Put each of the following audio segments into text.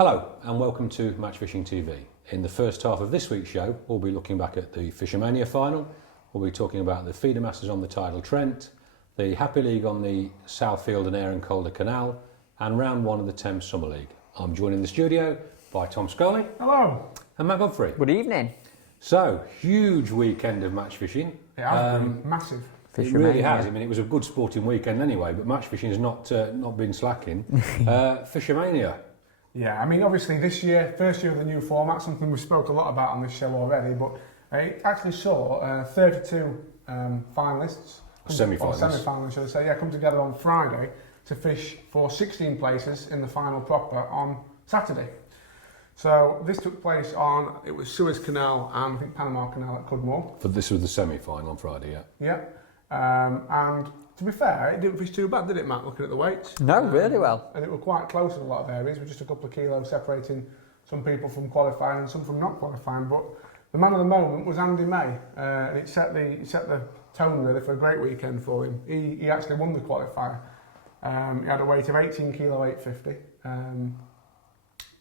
Hello and welcome to Match Fishing TV. In the first half of this week's show, we'll be looking back at the Fishermania final. We'll be talking about the feeder masters on the tidal Trent, the Happy League on the Southfield and Ayr and Calder Canal, and round one of the Thames Summer League. I'm joined in the studio by Tom Scholey. Hello. And Matt Godfrey. Good evening. So, huge weekend of match fishing. It has been massive. It really has. I mean, it was a good sporting weekend anyway, but match fishing has not been slacking. Fishermania. Yeah, I mean, obviously this year, first year of the new format, something we spoke a lot about on this show already, but it actually saw 32 finalists, semi-finalists, should I say, come together on Friday to fish for 16 places in the final proper on Saturday. So this took place it was Suez Canal and I think Panama Canal at Cudmore. But this was the semi-final on Friday, yeah? Yeah, and to be fair, it didn't fish too bad, did it, Matt, looking at the weights? No, really well. And it were quite close in a lot of areas, with just a couple of kilos separating some people from qualifying and some from not qualifying. But the man of the moment was Andy May, and it set the tone really for a great weekend for him. He actually won the qualifier. He had a weight of 18 kilo 850, and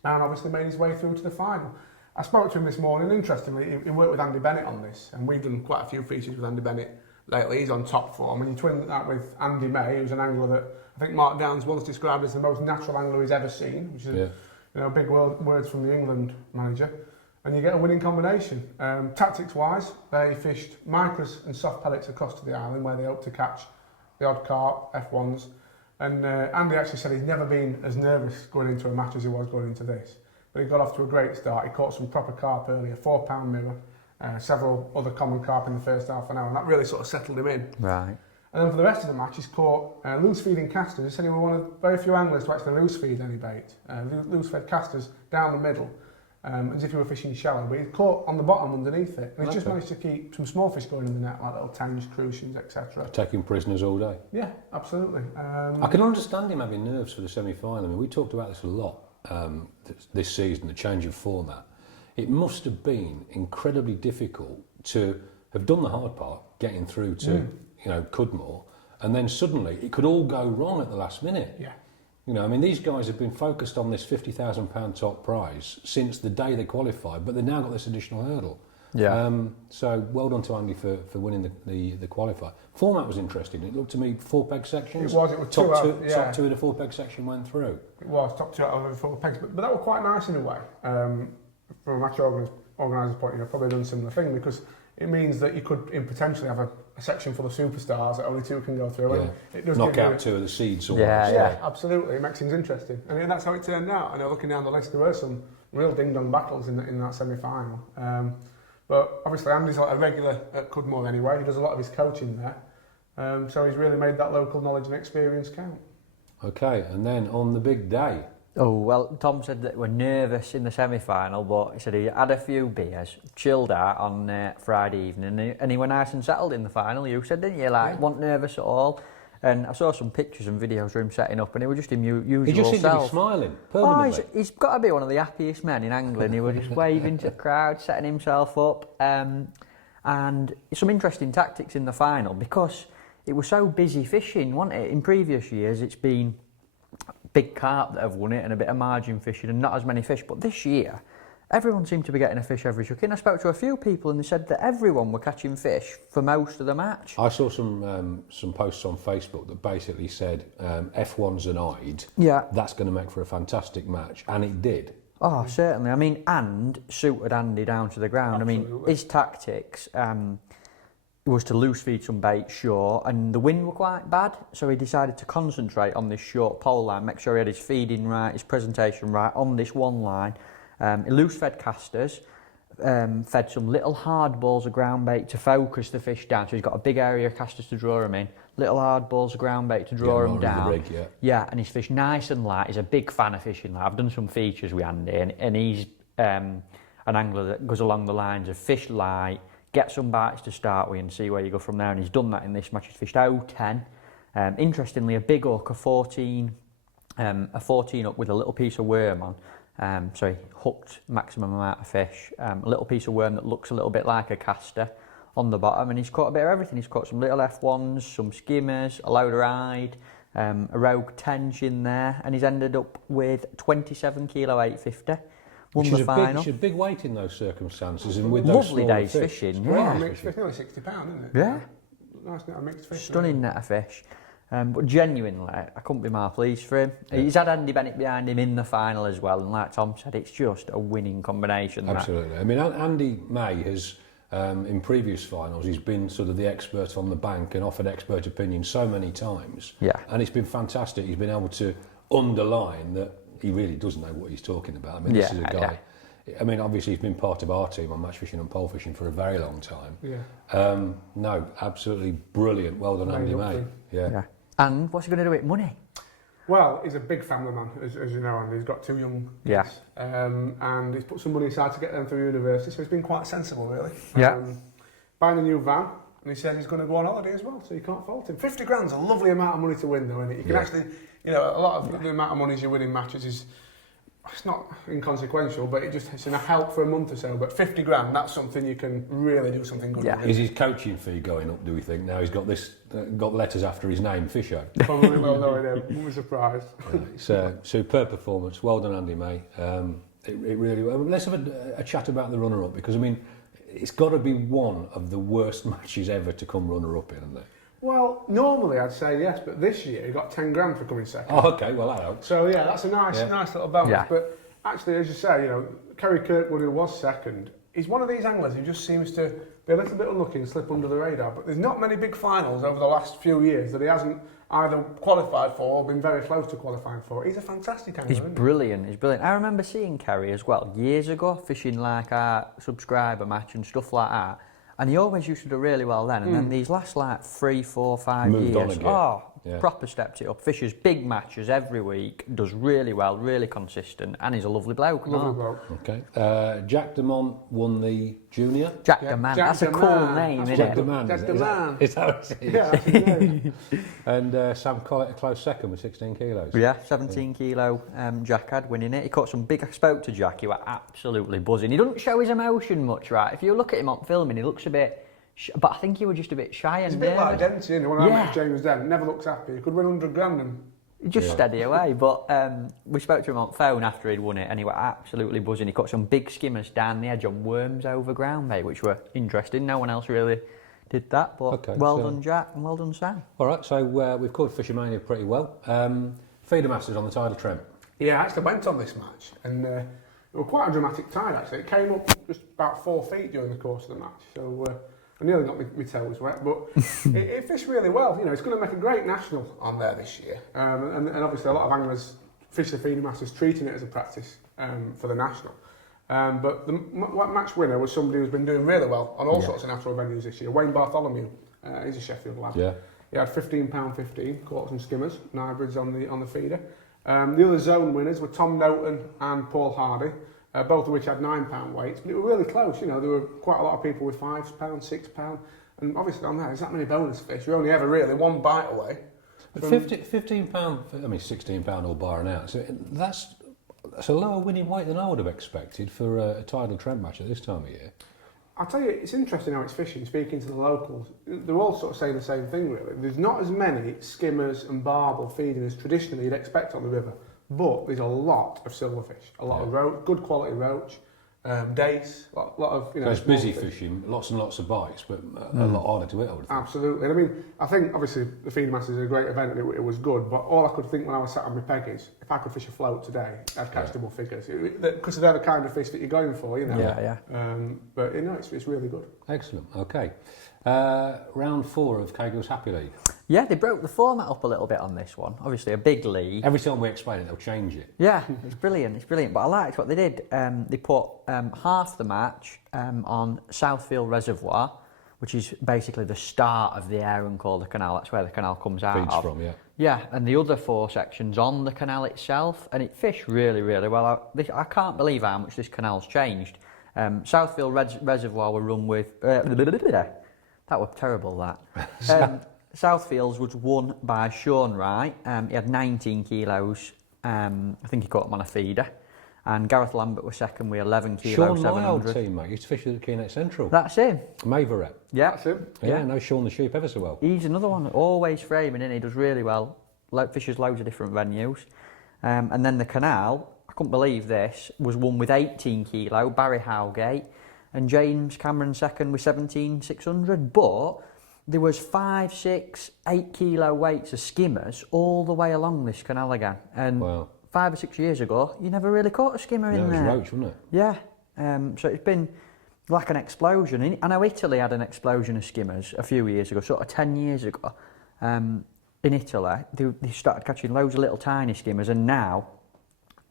obviously made his way through to the final. I spoke to him this morning. Interestingly, he worked with Andy Bennett on this, and we've done quite a few features with Andy Bennett lately. He's on top form, and you twin that with Andy May, who's an angler that I think Mark Downs once described as the most natural angler he's ever seen, which is big words from the England manager, and you get a winning combination. Tactics-wise, they fished micros and soft pellets across to the island where they hope to catch the odd carp, F1s, and Andy actually said he's never been as nervous going into a match as he was going into this. But he got off to a great start. He caught some proper carp earlier, 4-pound mirror, several other common carp in the first half an hour, and that really sort of settled him in. Right. And then for the rest of the match, he's caught loose feeding casters. He said he was one of very few anglers to actually loose feed any bait. Loose fed casters down the middle, as if he were fishing shallow, but he caught on the bottom underneath it. And he just managed to keep some small fish going in the net, like little tangs, crucians, etc. Taking prisoners all day. Yeah, absolutely. I can understand him having nerves for the semi-final. I mean, we talked about this a lot this season, the change of format. It must have been incredibly difficult to have done the hard part, getting through to Cudmore, and then suddenly it could all go wrong at the last minute. Yeah. I mean, these guys have been focused on this £50,000 top prize since the day they qualified, but they've now got this additional hurdle. Yeah. So well done to Andy for winning the qualifier. Format was interesting. It looked to me 4-peg sections. It was top two in a 4-peg section went through. It was top two out of the 4 pegs, but that was quite nice in a way. From a match organiser's point of view, I've probably done a similar thing because it means that you could potentially have a section full of superstars that only 2 can go through. Yeah. And it does knock out 2 of the seeds. Yeah, absolutely. It makes things interesting, and that's how it turned out. And looking down the list, there were some real ding-dong battles in that semi-final. But obviously, Andy's like a regular at Cudmore anyway. He does a lot of his coaching there, so he's really made that local knowledge and experience count. Okay, and then on the big day. Oh, well, Tom said that we're nervous in the semi-final, but he said he had a few beers, chilled out on Friday evening, and he were nice and settled in the final. You said, didn't you? Wasn't nervous at all. And I saw some pictures and videos of him setting up, and it was just him usual self. He just seemed to be smiling permanently. He's got to be one of the happiest men in angling. He was just waving to the crowd, setting himself up. And some interesting tactics in the final, because it was so busy fishing, wasn't it? In previous years, it's been big carp that have won it and a bit of margin fishing and not as many fish. But this year, everyone seemed to be getting a fish every chuck in. I spoke to a few people and they said that everyone were catching fish for most of the match. I saw some posts on Facebook that basically said F1s and I'd. Yeah. That's going to make for a fantastic match, and it did. Oh, certainly. I mean, and suited Andy down to the ground. Absolutely. I mean, his tactics was to loose feed some bait, sure, and the wind were quite bad, so he decided to concentrate on this short pole line, make sure he had his feeding right, his presentation right on this one line. He loose fed casters, fed some little hard balls of ground bait to focus the fish down, so he's got a big area of casters to draw them in, little hard balls of ground bait to draw them down. The rig, yeah, and he's fished nice and light. He's a big fan of fishing light. I've done some features with Andy, and he's an angler that goes along the lines of fish light, get some bites to start with and see where you go from there, and he's done that in this match. He's fished 0-10. Interestingly, a big hook, a 14 up with a little piece of worm on. So he hooked maximum amount of fish, a little piece of worm that looks a little bit like a caster on the bottom, and he's caught a bit of everything. He's caught some little F1s, some skimmers, a load of hide, A rogue tench in there, and he's ended up with 27 kilo 850. Won the final. Which is a big weight in those circumstances, and with those Lovely smaller days fish. fishing, Well, yeah. mixed fish, nearly £60, isn't it? Yeah. Nice net of mixed fish. Stunning net of fish. But genuinely, I couldn't be more pleased for him. Yeah. He's had Andy Bennett behind him in the final as well, and like Tom said, it's just a winning combination. Absolutely. I mean, Andy May has, in previous finals, he's been sort of the expert on the bank and offered expert opinion so many times. Yeah. And it's been fantastic. He's been able to underline that he really does know what he's talking about. I mean, this is a guy. I mean, obviously, he's been part of our team on match fishing and pole fishing for a very long time. Yeah. No, absolutely brilliant. Well done, Andy May. Yeah. And what's he going to do with money? Well, he's a big family man, as you know, and he's got 2 young kids. And he's put some money aside to get them through university, so he's been quite sensible, really. Yeah. Buying a new van, and he said he's going to go on holiday as well, so you can't fault him. 50 grand's a lovely amount of money to win, though, isn't it? You can actually, you know, a lot of the amount of money you win in matches is, it's not inconsequential, but it's a help for a month or so. But 50 grand, that's something you can really do something good with. Is his coaching fee going up, do we think? Now he's got this, got letters after his name, Fisher. Probably will, no idea. Won't be surprised. It's a superb performance. Well done, Andy May. It really. Let's have a chat about the runner-up, because I mean, it's got to be one of the worst matches ever to come runner-up in, isn't it? Well, normally I'd say yes, but this year he got 10 grand for coming second. Oh, okay. Well, that helps. So yeah, that's a nice little bonus. Yeah. But actually, as you say, you know, Kerry Kirkwood, who was second, he's one of these anglers who just seems to be a little bit unlucky and slip under the radar. But there's not many big finals over the last few years that he hasn't either qualified for or been very close to qualifying for. He's a fantastic angler. He's brilliant. He's brilliant. I remember seeing Kerry as well years ago, fishing like our subscriber match and stuff like that. And he always used to do really well then. And then these last like 3, 4, 5 Moved on years, again. proper stepped it up. Fishes big matches every week, does really well, really consistent, and he's a lovely bloke. Lovely bloke. Okay. Jack DeMont won the junior. Jack the Man, that's a cool name, isn't Jack it? the Man. Jack the Man. Is that what it is? Yeah, that's his name. And Sam Collett a close second with 16 kilos. Yeah, 17 kilo Jack had winning it. He caught some big. I spoke to Jack, he was absolutely buzzing. He doesn't show his emotion much, right? If you look at him on filming, he looks a bit. But I think he was just a bit shy and He's a bit like Dempsey, isn't he? When I met James Den, never looks happy. He could win 100 grand and... Just steady away. But we spoke to him on phone after he'd won it, and he was absolutely buzzing. He caught some big skimmers down the edge on worms over ground, mate, which were interesting. No one else really did that. But well done, Jack, and well done, Sam. All right, so we've covered Fishermania pretty well. Feeder Masters on the tidal trend. Yeah, I actually went on this match, and it was quite a dramatic tide, actually. It came up just about 4 feet during the course of the match, so... I nearly got my toes wet, but it fished really well. You know, it's going to make a great national on there this year. And obviously a lot of anglers fish the feeder masters treating it as a practice for the national. But the match winner was somebody who's been doing really well on all sorts of natural venues this year. Wayne Bartholomew, he's a Sheffield lad. Yeah. He had £15.15, caught some skimmers and hybrids on the feeder. The other zone winners were Tom Noughton and Paul Hardy. Both of which had £9 weights, but it were really close. You know, there were quite a lot of people with £5, £6, and obviously on there's that many bonus fish. You're only ever really one bite away. But £15, I mean £16 all bar and out. So that's a lower winning weight than I would have expected for a tidal trend match at this time of year. I'll tell you, it's interesting how it's fishing. Speaking to the locals, they're all sort of saying the same thing really. There's not as many skimmers and barbel feeding as traditionally you'd expect on the river. But there's a lot of silverfish, a lot of roach, good quality roach, dace, a lot of, you know... So it's busy fishing, lots and lots of bites, but a lot harder to hit, I would think. Absolutely. And I mean, I think obviously the Feeder Masters is a great event and it was good, but all I could think when I was sat on my peg is, if I could fish a float today, I'd catch double figures. Because they're the kind of fish that you're going for, you know. Yeah. But, you know, it's really good. Excellent, okay. Round 4 of Kegel's Happy League. Yeah, they broke the format up a little bit on this one. Obviously, a big league. Every time we explain it, they'll change it. Yeah, it's brilliant. But I liked what they did. They put half the match on Southfield Reservoir, which is basically the start of the Aaron Calder Canal. That's where the canal comes out Feeds of. from, yeah. Yeah, and the other 4 sections on the canal itself, and it fished really, really well. I can't believe how much this canal's changed. Southfield Reservoir were run with... that was terrible, that. Southfields was won by Sean Wright. He had 19 kilos. I think he caught him on a feeder. And Gareth Lambert was second with 11 kilos. Sean, my old teammate, used to fish at Keenex Central. That's him. Maveret. Yeah. That's him. Yeah, I know Sean the sheep ever so well. He's another one, always framing in. He does really well. fishes loads of different venues. And then the canal, I couldn't believe this, was won with 18 kilo, Barry Howgate, and James Cameron second with 17,600. But there was 5, 6, 8 kilo weights of skimmers all the way along this canal again. And 5 or 6 years ago, you never really caught a skimmer in there. It was roach, wasn't it? Yeah. So it's been like an explosion. I know Italy had an explosion of skimmers a few years ago, sort of 10 years ago. In Italy, they started catching loads of little tiny skimmers, and now,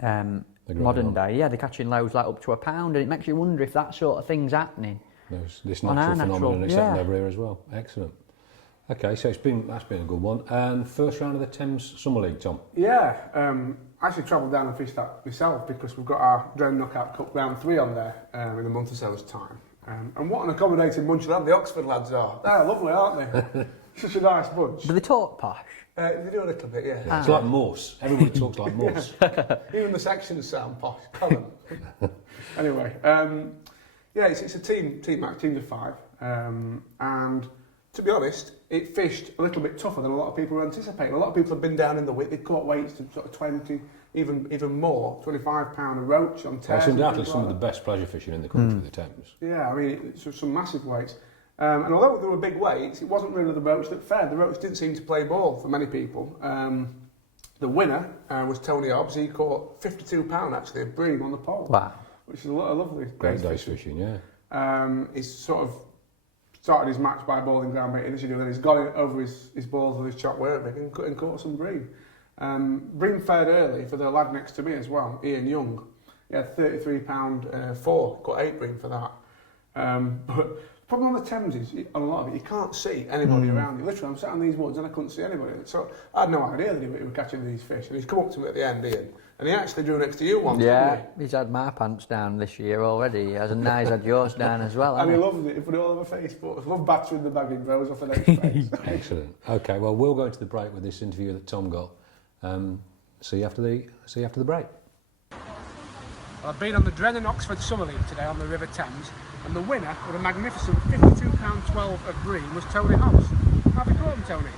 modern day, they're catching loads like up to £1, and it makes you wonder if that sort of thing's happening. There's this natural phenomenon it's happened over here as well. Excellent. Okay, so that's been a good one. And first round of the Thames Summer League, Tom. Yeah, I actually travelled down and fished that myself because we've got our Drone Knockout Cup round 3 on there in a month or so's time. And what an accommodating bunch of them the Oxford lads are. They're lovely, aren't they? Such a nice bunch. Do they talk posh? They do a little bit, yeah. It's like Morse. Everybody talks like Morse. Even the sections sound posh. Colin. Anyway, it's a team match, teams of 5. And to be honest, it fished a little bit tougher than a lot of people were anticipating. A lot of people have been down in the weight. They've caught weights to sort of 20, even more, £25 a roach on tears. It's undoubtedly some of the best pleasure fishing in the country, the Thames. Yeah, I mean, it's some massive weights. And although there were big weights, it wasn't really the roach that fared. The roach didn't seem to play ball for many people. The winner was Tony Hobbs. He caught £52 actually of bream on the pole. Wow. Which is a lovely Great day's fishing, yeah. He's sort of started his match by balling ground bait initially, and he's got it over his balls with his chop worm and caught some bream. Bream fared early for the lad next to me as well, Ian Young. He had £33 4, got 8 bream for that. But the problem on the Thames is, on a lot of it, you can't see anybody around you. Literally, I'm sat in these woods and I couldn't see anybody. So I had no idea that he was catching these fish. And he's come up to me at the end, Ian, and he actually drew next to you once, didn't he? He's had my pants down this year already. He has, and now he's had yours down as well. And he loved it. He put it all over Facebook. I love battering the bagging bros off the next face. Excellent. Okay, well, we'll go into the break with this interview that Tom got. See you after the break. I've been on the Drennan Oxford Summer League today on the River Thames, and the winner with a magnificent £52.12 of bream was Tony Hobbs. How have you caught him, Tony?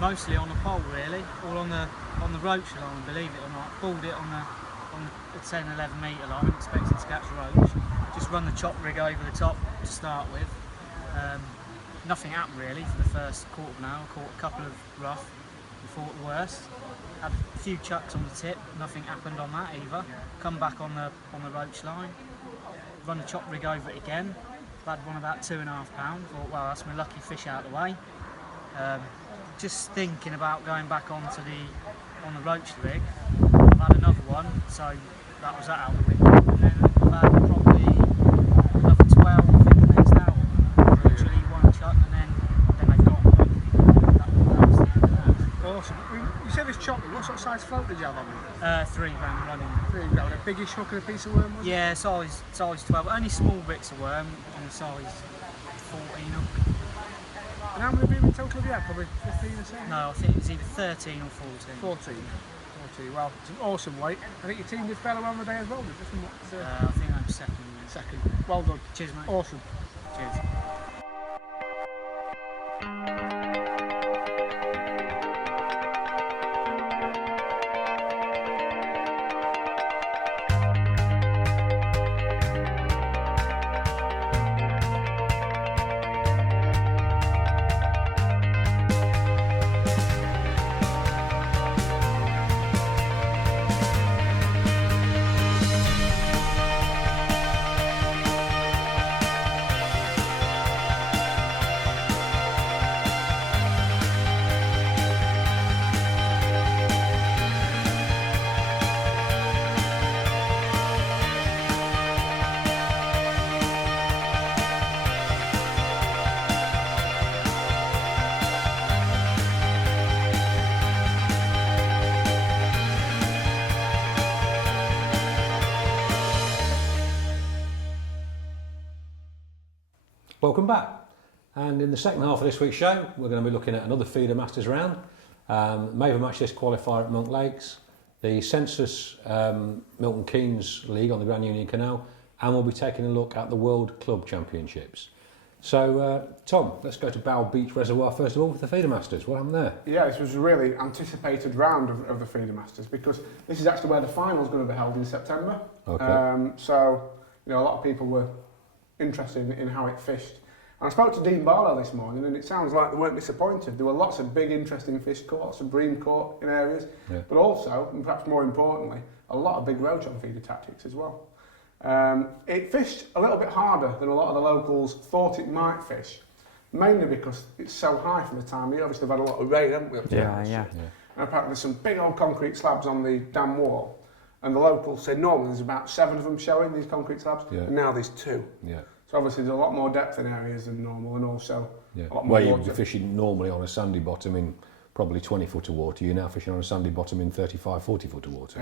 Mostly on the pole, really, all on the roach line, believe it or not. Pulled it on the 10, 11 metre line, expecting to catch roach. Just run the chop rig over the top to start with. Nothing happened really for the first quarter of an hour. Caught a couple of rough before the worst. Had a few chucks on the tip, nothing happened on that either. Come back on the roach line, run the chop rig over it again. Had one about £2.5. Thought, well, that's my lucky fish out of the way. Just thinking about going back on the roach rig. I've had another one, so that was that out the window. And then I've had probably another 12 in the next hour. Literally one chuck, and then they've got me. That was the end of that. Awesome. You said this chop rig, what sort of size float did you have on it? 3 grand running. A biggish hook and a piece of worm, was it? Yeah, size 12. Only small bits of worm and size 14 hook. And how many bream in total have you had? Probably 15 or so? No, I think it was either 13 or 14. 14. Well, it's an awesome weight. I think your team did fairly well on the day as well, did you? I think I'm second. Second. Well done. Cheers, mate. Awesome. Cheers. Welcome back. And in the second half of this week's show, we're going to be looking at another feeder masters round. Maven Match This qualifier at Monk Lakes, the Census Milton Keynes League on the Grand Union Canal, and we'll be taking a look at the World Club Championships. So, Tom, let's go to Bow Beach Reservoir first of all with the Feeder Masters. What happened there? Yeah, this was a really anticipated round of the Feeder Masters because this is actually where the final is going to be held in September. Okay. So, a lot of people were interested in how it fished. And I spoke to Dean Barlow this morning, and it sounds like they weren't disappointed. There were lots of big, interesting fish caught, lots of bream caught in areas, but also, and perhaps more importantly, a lot of big roach on feeder tactics as well. It fished a little bit harder than a lot of the locals thought it might fish, mainly because it's so high for the time of year. Obviously, we've had a lot of rain, haven't we? Yeah. And apparently there's some big old concrete slabs on the dam wall, and the locals say normally there's about 7 of them showing, these concrete slabs, and now there's 2. Yeah. So obviously there's a lot more depth in areas than normal, and also a lot more Where you'd water. be fishing normally on a sandy bottom in probably 20 foot of water, you're now fishing on a sandy bottom in 35, 40 foot of water.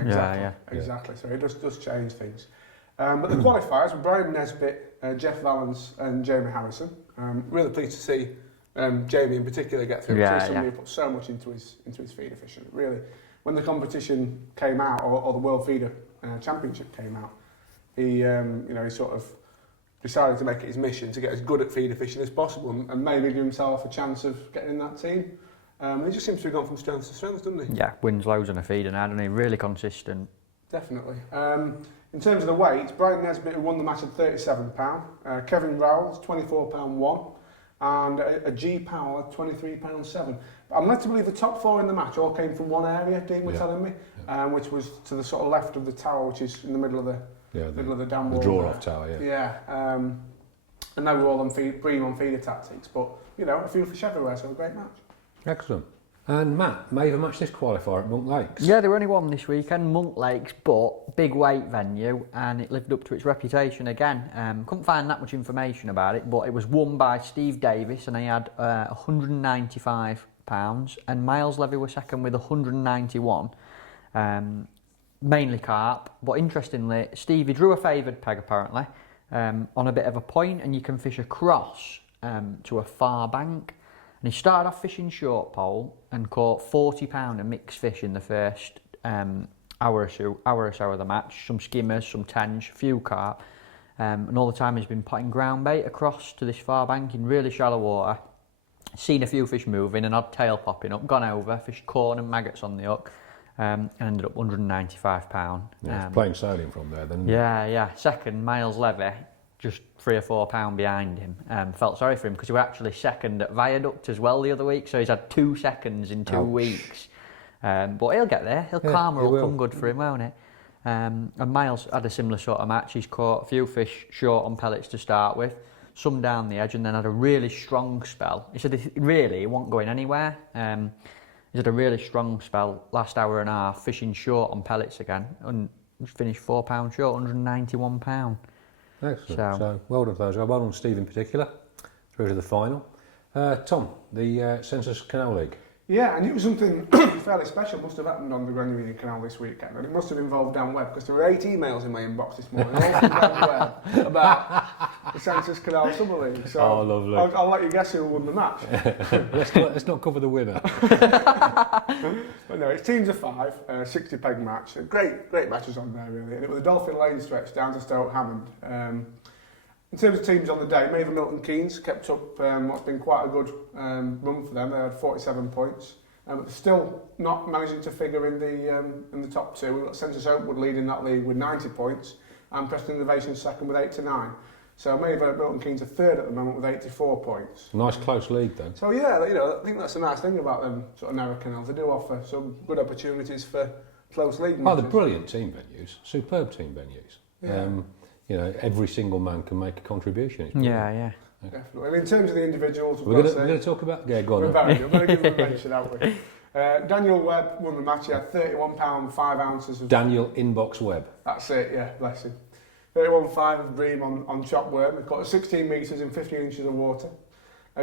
Exactly. So it does change things. But the qualifiers were Brian Nesbitt, Jeff Valance and Jamie Harrison. Really pleased to see Jamie in particular get through. Somebody who put so much into his feeder fishing. Really, when the competition came out, or the World Feeder Championship came out, he sort of decided to make it his mission to get as good at feeder fishing as possible and maybe give himself a chance of getting in that team. He just seems to have gone from strength to strength, doesn't he? Yeah, wins loads on a feeder now, doesn't he? Really consistent. Definitely. In terms of the weight, Brian Nesbitt who won the match at £37, Kevin Rowles £24.1, and a G Powell at £23.7. I'm led to believe the top 4 in the match all came from one area, Dean were telling me, which was to the sort of left of the tower, which is in the middle of the dam wall. The draw-off tower, and they were all on bream on feeder tactics, but a few fish everywhere, so a great match. Excellent. And Matt, may have matched this qualifier at Monk Lakes. Yeah, there were only one this weekend, Monk Lakes, but big weight venue, and it lived up to its reputation again. Couldn't find that much information about it, but it was won by Steve Davis, and he had £195, and Miles Levy was second with 191. Mainly carp, but interestingly, Stevie drew a favoured peg apparently on a bit of a point, and you can fish across to a far bank. And he started off fishing short pole and caught £40 of mixed fish in the first hour or so of the match. Some skimmers, some tench, a few carp, and all the time he's been putting ground bait across to this far bank in really shallow water. Seen a few fish moving, an odd tail popping up, gone over, fished corn and maggots on the hook. And ended up £195. Yeah, plain sailing from there then. Yeah. Second, Miles Levy, just £3 or £4 behind him. Felt sorry for him because he was actually second at Viaduct as well the other week, so he's had 2 seconds in 2 weeks. But he'll get there. Karma will come good for him, won't it? And Miles had a similar sort of match. He's caught a few fish short on pellets to start with, some down the edge, and then had a really strong spell. He said he wasn't going anywhere. He's had a really strong spell last hour and a half, fishing short on pellets again, and finished £4 short, £191. Excellent. So well done for those guys. Well done Steve in particular, through to the final. Tom, the Census Canal League. Yeah, and it was something fairly special must have happened on the Grand Union Canal this weekend, and it must have involved Dan Webb, because there were 8 emails in my inbox this morning, all from Dan Webb, about the Census Canal Summer League. So lovely. I'll let you guess who won the match. let's not cover the winner. But no, it's teams of 5, 60 peg match. Great matches on there really, and it was the Dolphin Lane stretch down to Stoke Hammond. In terms of teams on the day, Maven Milton Keynes kept up what's been quite a good run for them. They had 47 points, but still not managing to figure in the top 2. We've got Census Oakwood leading that league with 90 points, and Preston Innovation second with 8 to 9. So Maven Milton Keynes are third at the moment with 84 points. Nice close league then. So yeah, I think that's a nice thing about them sort of narrow canals. They do offer some good opportunities for close league matches. Oh, they're brilliant team venues, superb team venues. Yeah. Every single man can make a contribution. It's Yeah. Definitely. And in terms of the individuals, we're going to talk about. Yeah, go on. We're going to give them a mention, aren't we? Daniel Webb won the match. He had £31, 5 ounces of... Daniel Inbox Webb. That's it, yeah, bless him. 31.5 of bream on chop worm. He caught 16 metres in 15 inches of water.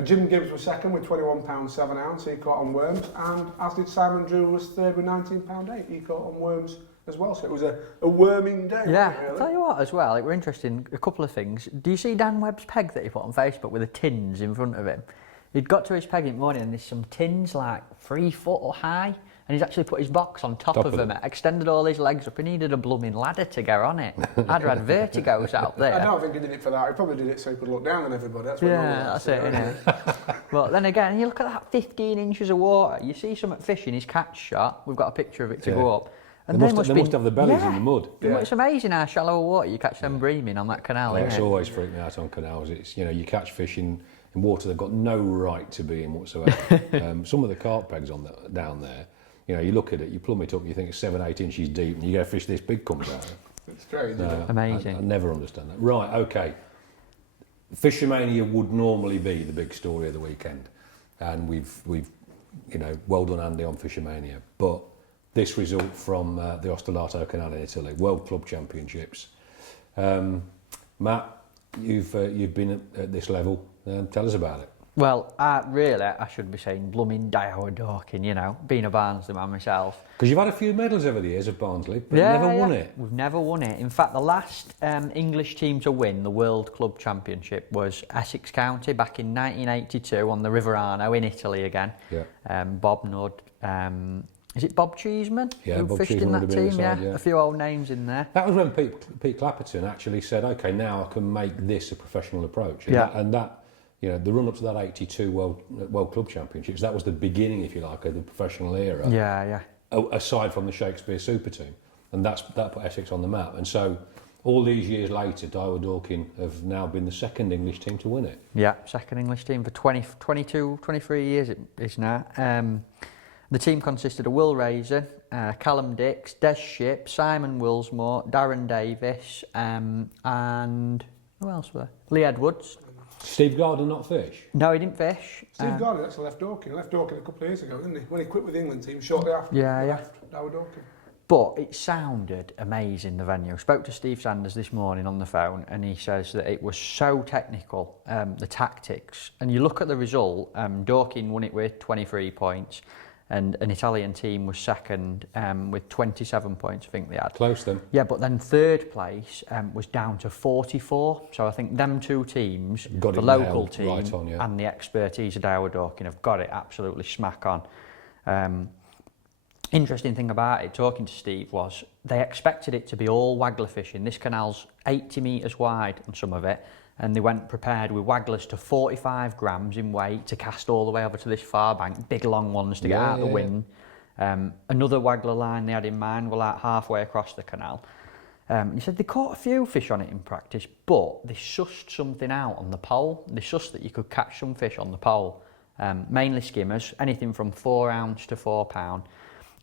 Jim Gibbs was second with £21 7 ounce. He caught on worms. And as did Simon Drew was third with £19 8. He caught on worms as well. So it was a worming day. Yeah, really. I'll tell you what as well, it were interesting, a couple of things. Do you see Dan Webb's peg that he put on Facebook with the tins in front of him? He'd got to his peg in the morning and there's some tins like 3 foot high, and he's actually put his box on top of him, extended all his legs up. He needed a blooming ladder to get on it. I'd had vertigos out there. I don't think he did it for that. He probably did it so he could look down on everybody. That's what that's it, innit? But then again, you look at that 15 inches of water, you see some fish in his catch shot, we've got a picture of it to go up. And they must have the bellies in the mud. Yeah. It's amazing how shallow water you catch them breaming on that canal. It's always freaked me out on canals. It's, you catch fish in water they've got no right to be in whatsoever. Some of the carp pegs down there, you look at it, you plumb it up, you think it's 7-8 inches deep, and you get a fish this big comes out. It's strange. Amazing. I never understand that. Right, okay. Fishermania would normally be the big story of the weekend, and we've well done Andy on Fishermania, but this result from the Ostellato Canal in Italy, World Club Championships. Matt, you've been at this level. Tell us about it. Well, I should be saying blooming Diowa-Dorking, being a Barnsley man myself. Because you've had a few medals over the years at Barnsley, but never won it. We've never won it. In fact, the last English team to win the World Club Championship was Essex County back in 1982 on the River Arno in Italy again. Yeah. Bob Nudd. Is it Bob Cheeseman who fished in that team? Yeah, a few old names in there. That was when Pete Clapperton actually said, "Okay, now I can make this a professional approach." And that the run up to that 82 World Club Championships, that was the beginning, if you like, of the professional era. Yeah. Aside from the Shakespeare Super Team, and that put Essex on the map. And so, all these years later, Diowa-Dorking have now been the second English team to win it. Yeah, second English team for 22, 23 years it is now. The team consisted of Will Raisin, Callum Dix, Des Shipp, Simon Willsmore, Darren Davis, and who else were there? Lee Edwards. Steve Gardner not fish? No, he didn't fish. Steve Gardner actually left Dorking. He left Dorking a couple of years ago, didn't he? When he quit with the England team shortly after. He left Diowa-Dorking. But it sounded amazing, the venue. I spoke to Steve Sanders this morning on the phone, and he says that it was so technical, the tactics. And you look at the result, Dorking won it with 23 points. And an Italian team was second with 27 points, I think they had. Close then. Yeah, but then third place was down to 44. So I think them two teams, the local team right on, and the expertise of Diowa-Dorking, have got it absolutely smack on. Interesting thing about it, talking to Steve, was they expected it to be all waggler fishing. This canal's 80 metres wide on some of it, and they went prepared with wagglers to 45 grams in weight to cast all the way over to this far bank, big long ones to get out of the wind. Another waggler line they had in mind were like halfway across the canal. He said they caught a few fish on it in practice, but they sussed something out on the pole. They sussed that you could catch some fish on the pole, mainly skimmers, anything from 4 ounce to 4 pound.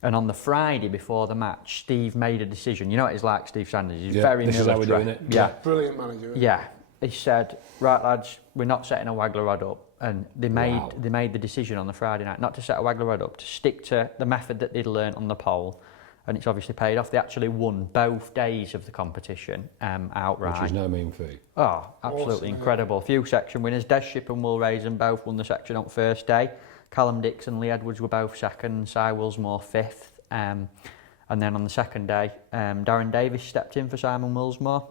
And on the Friday before the match, Steve made a decision. You know what he's like, Steve Sanders? He's very military. This is how we're doing it. Yeah. Brilliant manager. Yeah. He said, right lads, we're not setting a waggler rod up. And they made the decision on the Friday night not to set a waggler rod up, to stick to the method that they'd learnt on the pole. And it's obviously paid off. They actually won both days of the competition outright. Which is no mean feat. Oh, absolutely awesome, incredible. A few section winners. Des Shipp and Will Raisin both won the section on first day. Callum Dix and Lee Edwards were both second. Si Willsmore fifth. And then on the second day, Darren Davis stepped in for Simon Willsmore.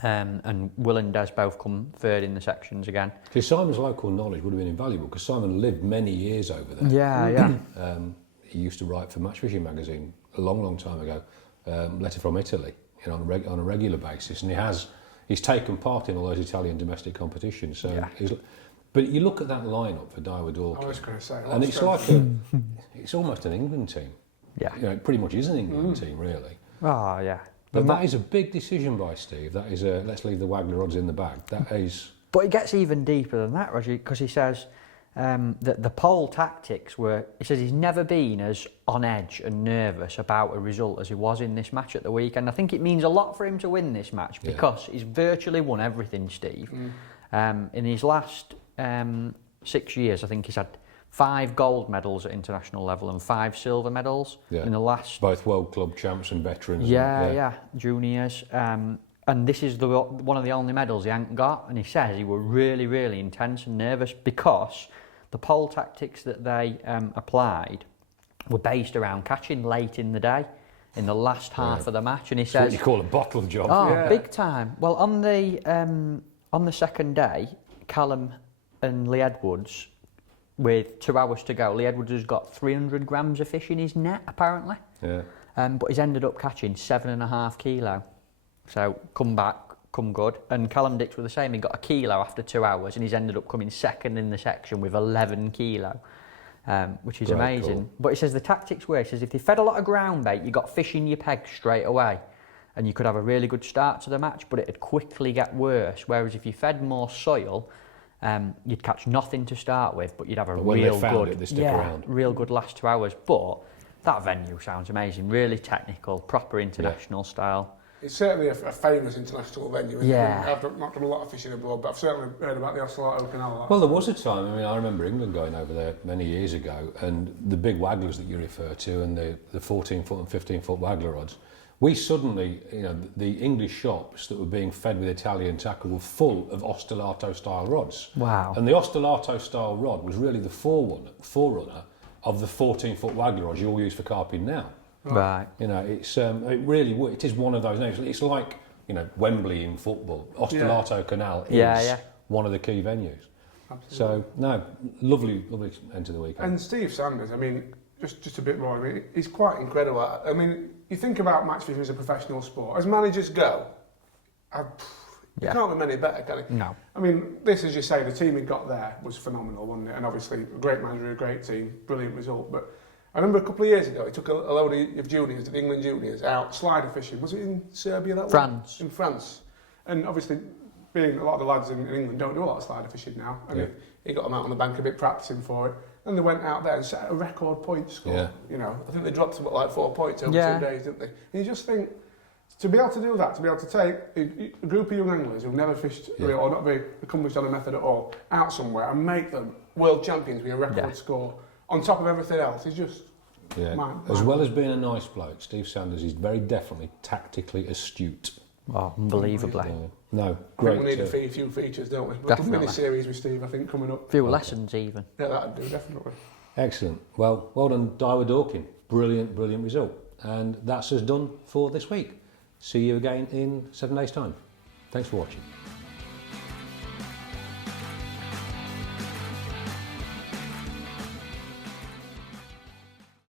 And Will and Des both come third in the sections again. See, Simon's local knowledge would have been invaluable because Simon lived many years over there. Yeah. He used to write for Match Fishing magazine a long time ago, letter from Italy, on a regular basis, and he's taken part in all those Italian domestic competitions. So, but you look at that lineup for Diowa-Dorking, I was going to say, and it's like it's almost an England team. Yeah, it pretty much is an England team, really. Oh yeah. But that is a big decision by Steve. That is let's leave the waggler rods in the bag. That is. But it gets even deeper than that, Roger, because he says that the pole tactics were. He says he's never been as on edge and nervous about a result as he was in this match at the weekend. I think it means a lot for him to win this match because he's virtually won everything, Steve. In his last 6 years, I think he's had 5 gold medals at international level and 5 silver medals in the last. Both World Club champs and veterans. Yeah, juniors. And this is one of the only medals he hadn't got. And he says he were really, really intense and nervous because the pole tactics that they applied were based around catching late in the day, in the last half of the match. And he says, what you call a bottle job. Oh, big time. Well, on the second day, Callum and Lee Edwards with 2 hours to go. Lee Edwards has got 300 grams of fish in his net, apparently. Yeah. But he's ended up catching 7.5 kilo. So come back, come good. And Callum Dix were the same. He got 1 kilo after 2 hours, and he's ended up coming second in the section with 11 kilo, which is Great amazing. call. But he says the tactics were, he says if they fed a lot of ground bait, you got fish in your peg straight away, and you could have a really good start to the match, but it'd quickly get worse. Whereas if you fed more soil, you'd catch nothing to start with, but you'd have a But when they real found good, it, they stick around. real good last 2 hours. But that venue sounds amazing, really technical, proper international style. It's certainly a famous international venue. Isn't Yeah. it? I've not done a lot of fishing abroad, but I've certainly heard about the Ostellato Canal. Well, there was a time, I mean, I remember England going over there many years ago, and the big wagglers that you refer to, and the 14-foot and 15-foot waggler rods, we suddenly, you know, the English shops that were being fed with Italian tackle were full of Ostellato-style rods. Wow. And the Ostellato-style rod was really the forerunner of the 14-foot waggler rods you all use for carping now. Right. You know, it's it is one of those names. It's like, you know, Wembley in football. Ostellato Canal is one of the key venues. Absolutely. So no, lovely end to the weekend. And Steve Sanders, I mean, just a bit more. I mean, he's quite incredible. I mean, you think about match fishing as a professional sport. As managers go, you can't be many better, can you? No. I mean, this, as you say, the team he got there was phenomenal, wasn't it? And obviously, a great manager, a great team, brilliant result. But I remember a couple of years ago, he took a load of juniors, the England juniors, out slider fishing. Was it in Serbia that France. In France. And obviously, being a lot of the lads in England don't do a lot of slider fishing now. And he got them out on the bank a bit practicing for it. And they went out there and set a record point score. Yeah. You know, I think they dropped something like 4 points over 2 days, didn't they? And you just think, to be able to do that, to be able to take a group of young anglers who've never fished really, or not very accomplished on a method at all out somewhere and make them world champions with a record score on top of everything else is just As well as being a nice bloke, Steve Sanders is very definitely tactically astute. Oh, unbelievably. No, I great. think we need a few features, don't we? Definitely. A mini series with Steve, I think, coming up. Few lessons even. Yeah, that'd do, definitely. Excellent. Well done, Daiwa Dorking. Brilliant result. And that's us done for this week. See you again in 7 days' time. Thanks for watching.